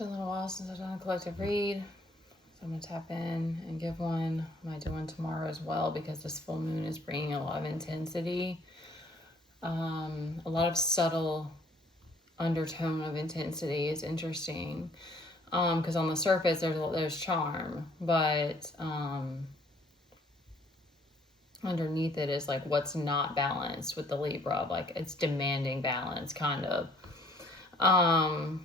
been a little while since I've done a collective read. So I'm going to tap in and give one. I might do one tomorrow as well because this full moon is bringing a lot of intensity. A lot of subtle undertone of intensity is interesting. Because on the surface there's charm, but underneath it is like what's not balanced with the Libra. Like it's demanding balance, kind of. All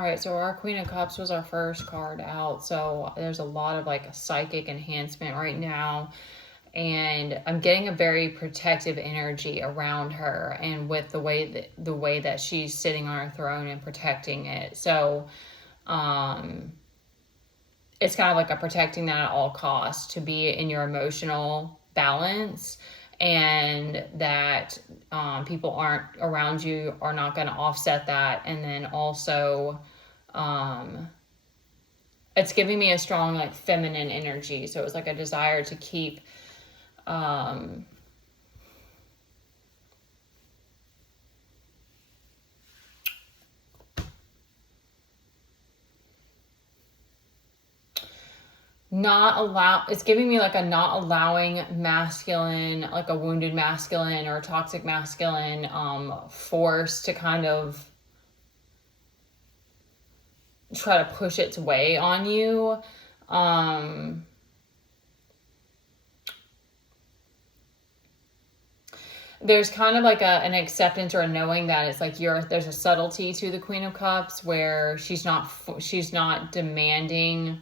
right, so our Queen of Cups was our first card out. So there's a lot of like psychic enhancement right now. And I'm getting a very protective energy around her and with the way that she's sitting on her throne and protecting it. So it's kind of like a protecting that at all costs, to be in your emotional balance, and that people aren't around you are not going to offset that. And then also it's giving me a strong like feminine energy. So it's like a desire to keep it's giving me like a not allowing masculine, like a wounded masculine or a toxic masculine force to kind of try to push its way on you. There's kind of like an acceptance or a knowing that it's like there's a subtlety to the Queen of Cups where she's not demanding.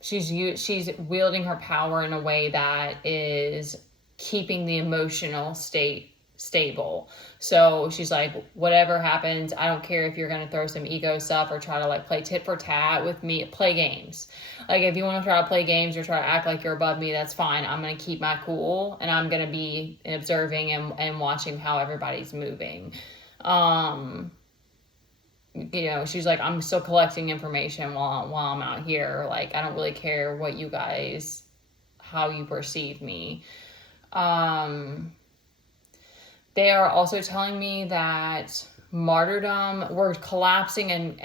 She's wielding her power in a way that is keeping the emotional state stable. So she's like, whatever happens, I don't care if you're going to throw some ego stuff or try to like play tit for tat with me, play games. Like if you want to try to play games or try to act like you're above me, that's fine. I'm going to keep my cool and I'm going to be observing and watching how everybody's moving. She's like, I'm still collecting information while I'm out here. Like, I don't really care what you guys, how you perceive me. They are also telling me that martyrdom, we're collapsing in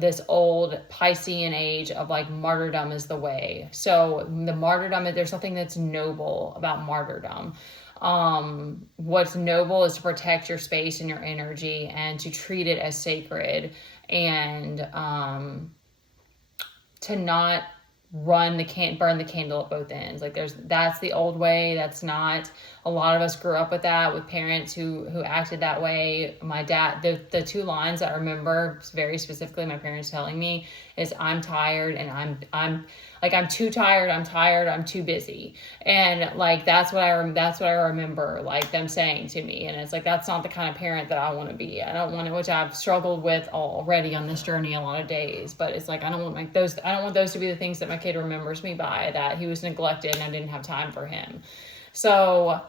this old Piscean age of like martyrdom is the way. So the martyrdom, there's something that's noble about martyrdom. What's noble is to protect your space and your energy and to treat it as sacred, and to not burn the candle at both ends. Like that's the old way. That's not, a lot of us grew up with that, with parents who acted that way. My dad, the two lines that I remember very specifically my parents telling me is, I'm tired and I'm too tired, I'm too busy. And like, that's what I remember like them saying to me. And it's like, that's not the kind of parent that I want to be. I don't want to, which I've struggled with already on this journey a lot of days, but it's like, I don't want those to be the things that my kid remembers me by, that he was neglected and I didn't have time for him. So,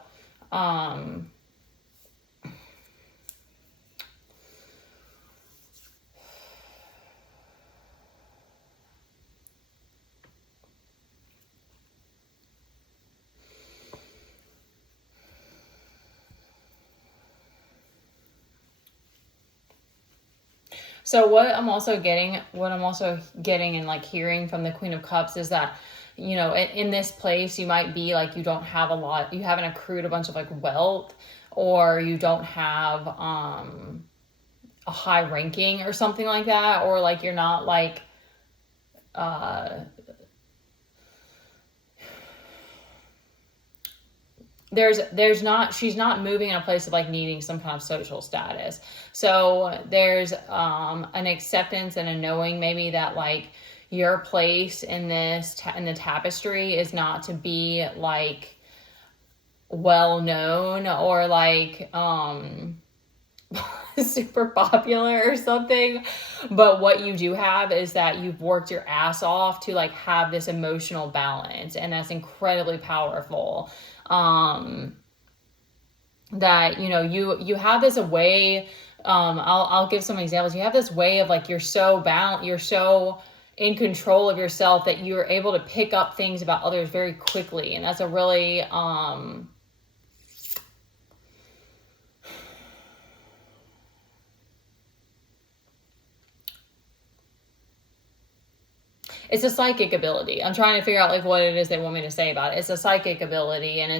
So what I'm also getting and like hearing from the Queen of Cups is that, in this place, you might be like, you don't have you haven't accrued a bunch of like wealth, or you don't have a high ranking or something like that, or like you're not like she's not moving in a place of like needing some kind of social status. So there's an acceptance and a knowing maybe that like your place in in the tapestry is not to be like well known or like super popular or something, but what you do have is that you've worked your ass off to like have this emotional balance, and that's incredibly powerful. That you have this way. I'll give some examples. You have this way of like, you're so balanced, you're so in control of yourself, that you're able to pick up things about others very quickly. And that's a really, it's a psychic ability. I'm trying to figure out like what it is they want me to say about it. It's a psychic ability, and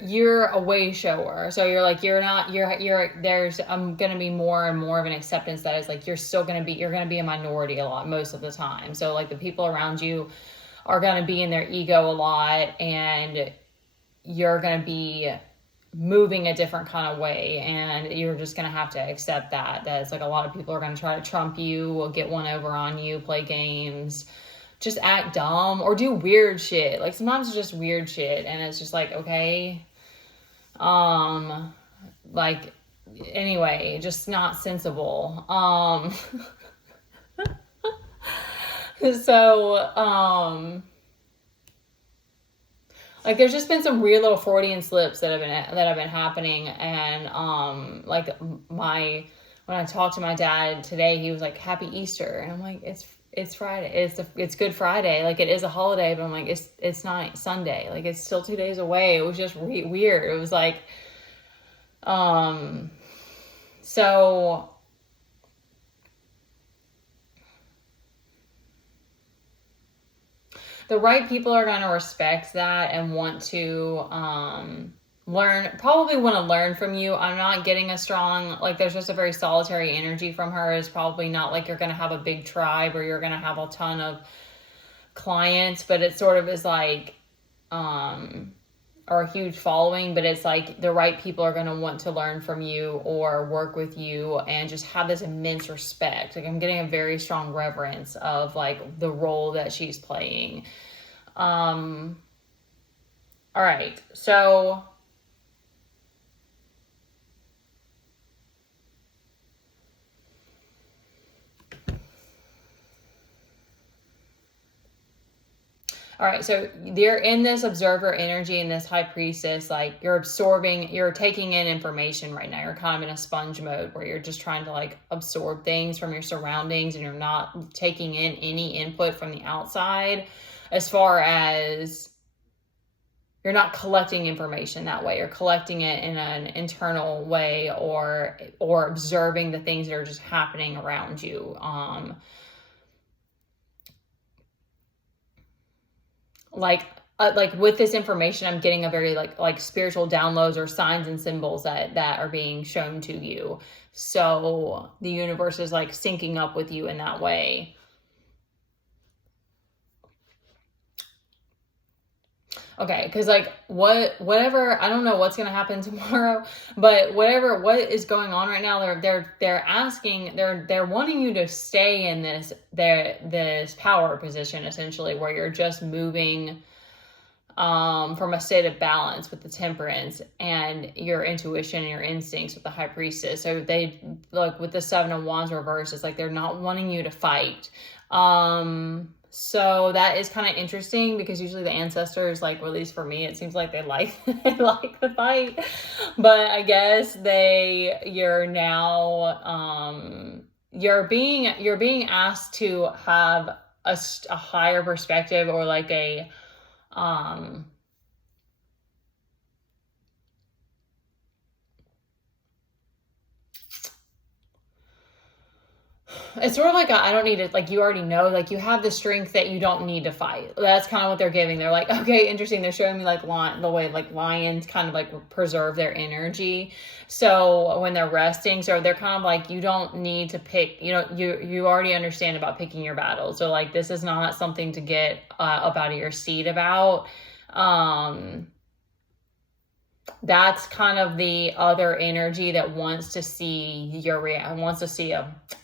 you're a way shower. So you're like, there's gonna be more and more of an acceptance that is like, you're gonna be a minority a lot, most of the time. So like the people around you are gonna be in their ego a lot, and you're gonna be moving a different kind of way, and you're just gonna have to accept that it's like a lot of people are gonna try to trump you, or get one over on you, play games, just act dumb, or do weird shit. Like sometimes it's just weird shit, and it's just like, okay, like, anyway, just not sensible. So like there's just been some weird little Freudian slips that have been happening, and like when I talked to my dad today, he was like, "Happy Easter," and I'm like, "It's Friday. It's Good Friday. Like it is a holiday," but I'm like, "It's not Sunday. Like it's still 2 days away." It was just weird. It was like, so. The right people are going to respect that and want to probably want to learn from you. I'm not getting a strong, like there's just a very solitary energy from her. It's probably not like you're going to have a big tribe or you're going to have a ton of clients, but it sort of is like, or a huge following, but it's like the right people are going to want to learn from you or work with you and just have this immense respect. Like I'm getting a very strong reverence of like the role that she's playing. All right. So they're in this observer energy, in this high priestess, like you're taking in information right now. You're kind of in a sponge mode where you're just trying to like absorb things from your surroundings, and you're not taking in any input from the outside, as far as you're not collecting information that way. You're collecting it in an internal way, or observing the things that are just happening around you. Like with this information, I'm getting a very like spiritual downloads or signs and symbols that are being shown to you. So the universe is like syncing up with you in that way. Okay, because like whatever, I don't know what's gonna happen tomorrow, but what is going on right now, they're asking, they're wanting you to stay in this power position, essentially, where you're just moving from a state of balance with the temperance and your intuition and your instincts with the high priestess. So they, like with the 7 of Wands reverse, it's like they're not wanting you to fight. So that is kind of interesting, because usually the ancestors, like, or at least for me, it seems like they like the fight. But I guess you're now you're being asked to have a higher perspective, or like a it's sort of like I don't need it. Like you already know, like you have the strength that you don't need to fight. That's kind of what they're giving. They're like, okay, interesting. They're showing me like the way like lions kind of like preserve their energy. So when they're resting, so they're kind of like, you don't need to pick, you already understand about picking your battles. So like, this is not something to get up out of your seat about. That's kind of the other energy that wants to see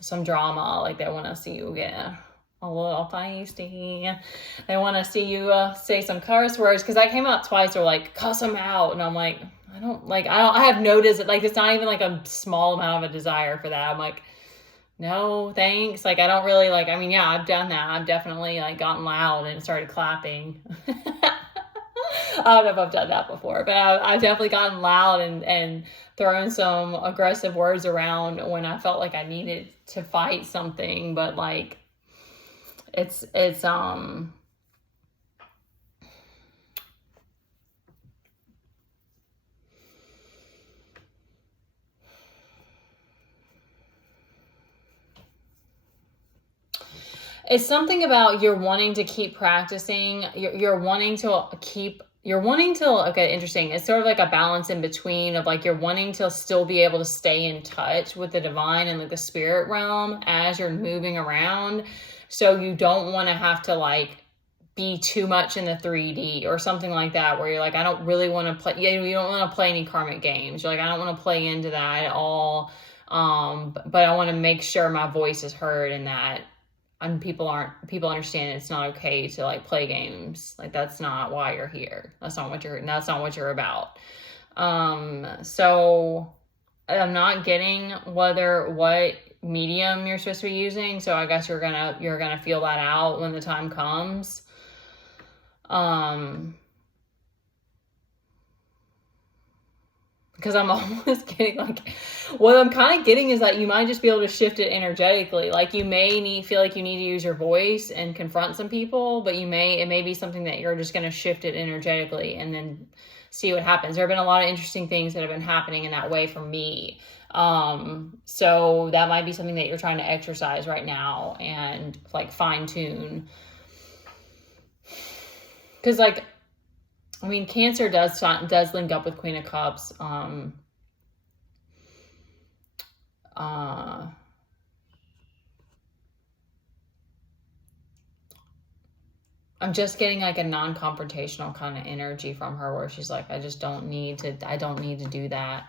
some drama. Like they want to see you get a little feisty. They want to see you say some curse words, because I came out twice. They're like, cuss them out, and I'm like, I have noticed it. Like it's not even like a small amount of a desire for that. I'm like, no thanks. Like I don't really like, I mean, yeah, I've done that. I've definitely like gotten loud and started clapping. I don't know if I've done that before, but I've definitely gotten loud and thrown some aggressive words around when I felt like I needed to fight something. But like, it's it's something about you're wanting to keep practicing. You're wanting to keep, okay, interesting. It's sort of like a balance in between of like, you're wanting to still be able to stay in touch with the divine and like the spirit realm as you're moving around. So you don't want to have to like be too much in the 3D or something like that, where you're like, I don't really want to play. Yeah, you don't want to play any karmic games. You're like, I don't want to play into that at all. But I want to make sure my voice is heard in that. And people understand it's not okay to like play games. Like, that's not why you're here. That's not what you're about. So I'm not getting what medium you're supposed to be using. So I guess you're gonna feel that out when the time comes. Because I'm almost getting like, what I'm kind of getting is that you might just be able to shift it energetically. Like, you may feel like you need to use your voice and confront some people, but it may be something that you're just going to shift it energetically and then see what happens. There have been a lot of interesting things that have been happening in that way for me. So that might be something that you're trying to exercise right now and like fine tune. Because like, I mean, Cancer does link up with Queen of Cups. I'm just getting like a non-confrontational kind of energy from her, where she's like, I don't need to do that.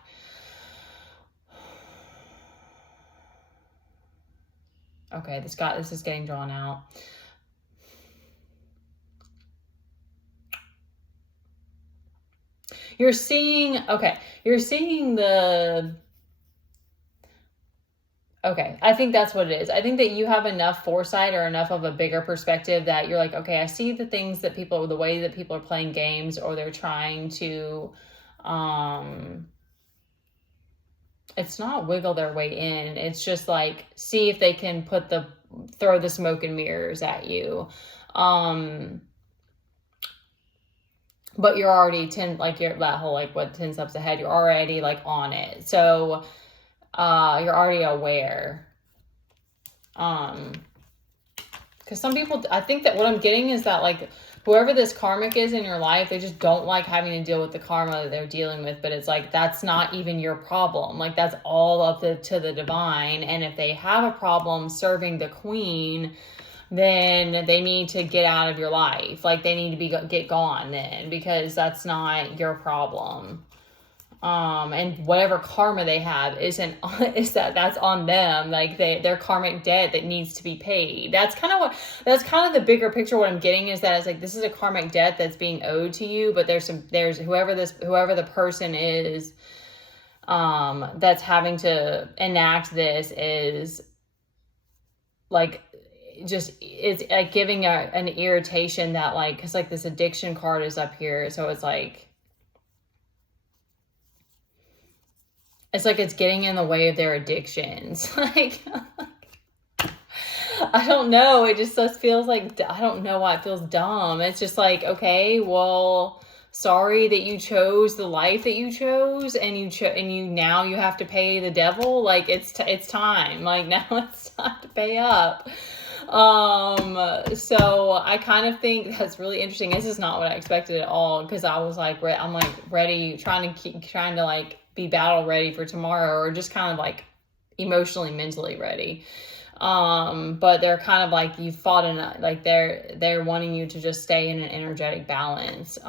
Okay, this is getting drawn out. You're seeing the, okay, I think that's what it is. I think that you have enough foresight or enough of a bigger perspective that you're like, okay, I see the way that people are playing games, or they're trying to, it's not wiggle their way in. It's just like, see if they can throw the smoke and mirrors at you. But you're already that whole, like, what, 10 steps ahead, you're already like on it. So, you're already aware. Because some people, I think that what I'm getting is that like, whoever this karmic is in your life, they just don't like having to deal with the karma that they're dealing with. But it's like, that's not even your problem. Like, that's all up to the divine. And if they have a problem serving the queen, then they need to get out of your life. Like, they need to get gone then, because that's not your problem. And whatever karma they have that's on them. Like, their karmic debt that needs to be paid. That's kind of the bigger picture. What I'm getting is that it's like, this is a karmic debt that's being owed to you, but there's whoever the person is, that's having to enact this is like, just, it's like giving an irritation that, like, because like this addiction card is up here, so it's like it's getting in the way of their addictions. Like, I don't know, it just feels like, I don't know why it feels dumb. It's just like, okay, well, sorry that you chose the life that you chose, and you now you have to pay the devil. Like, it's time. Like, now it's time to pay up. So I kind of think that's really interesting. This is not what I expected at all, because I was like, I'm like ready, trying to like be battle ready for tomorrow, or just kind of like emotionally, mentally ready. But they're kind of like, you fought enough. Like, they're wanting you to just stay in an energetic balance.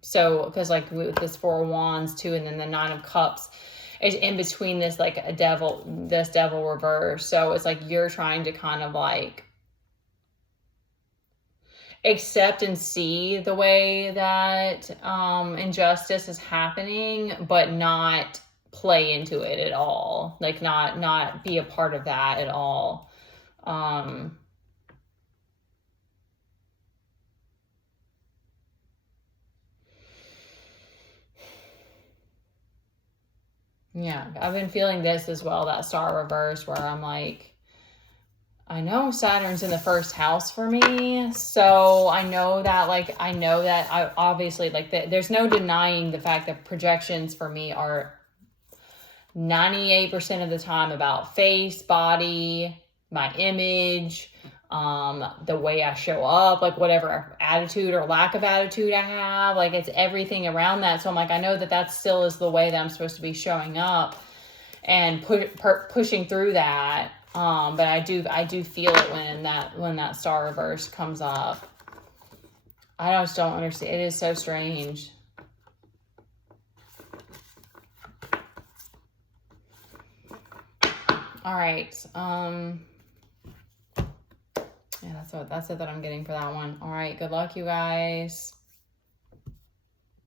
So, because like with this 4 of Wands too, and then the 9 of Cups is in between this, like this devil reverse. So it's like, you're trying to kind of like accept and see the way that injustice is happening, but not play into it at all. Like, not be a part of that at all. Yeah, I've been feeling this as well, that star reverse, where I'm like, I know Saturn's in the first house for me, so I know that I obviously, like, there's no denying the fact that projections for me are 98% of the time about face, body, my image, the way I show up, like whatever attitude or lack of attitude I have, like it's everything around that. So I'm like, I know that still is the way that I'm supposed to be showing up and pushing through that. But I do feel it when that star reverse comes up. I just don't understand. It is so strange. All right. Yeah, that's it that I'm getting for that one. All right. Good luck, you guys.